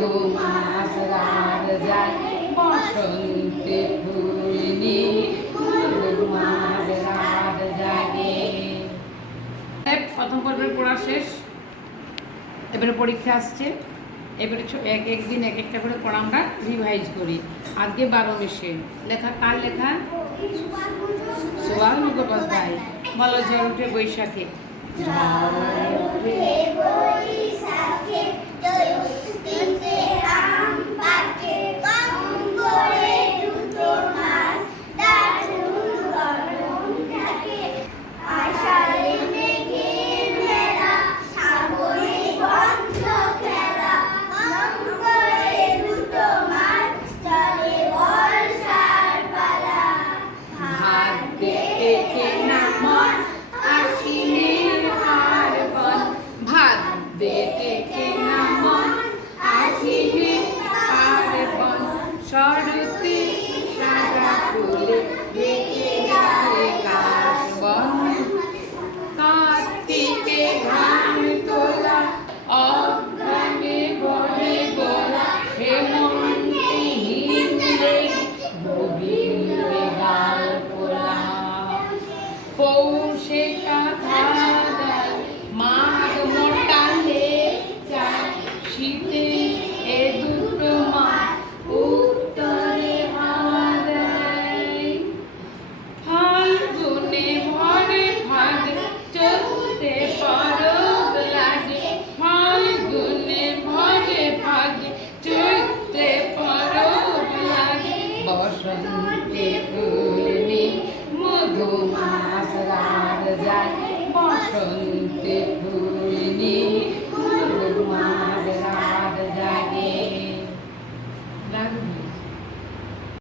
মধুমাস রাত যায় বসন্তে ফুল নিয়ে মধুমাস রাত জাগে। প্রথম পর্বের পড়া শেষ, এবারে পরীক্ষা আসছে। এবারে এক একদিন এক একটা করে পড়া আমরা রিভাইজ করি। আজকে 12 মিশে লেখা, কার লেখা? সোহাগ মুখোপাধ্যায়। বলো, ঝড় উঠে বৈশাখে। শরতে সাদা ফুলে ঢেকে যায় কাশবন, কার্তিকে ঘাম তোলা অঘ্রাণে বনে গোলা, হেমন্তে হিমলে নবীনে গাল পোলা, পৌষে কাঁথায় মাঘ মোটালে চায়, শীতে এ দুটো মাস উত্তরে হাওয়া দেয়, ফাল্গুনে ভরে ফাঁদে চলতে পরব লাগে, ফাল্গুনে ভরে ফাঁদে চলতে পরব লাগে, বসন্তে ফুল নিয়ে মধুমাস রাত যায় বসন্ত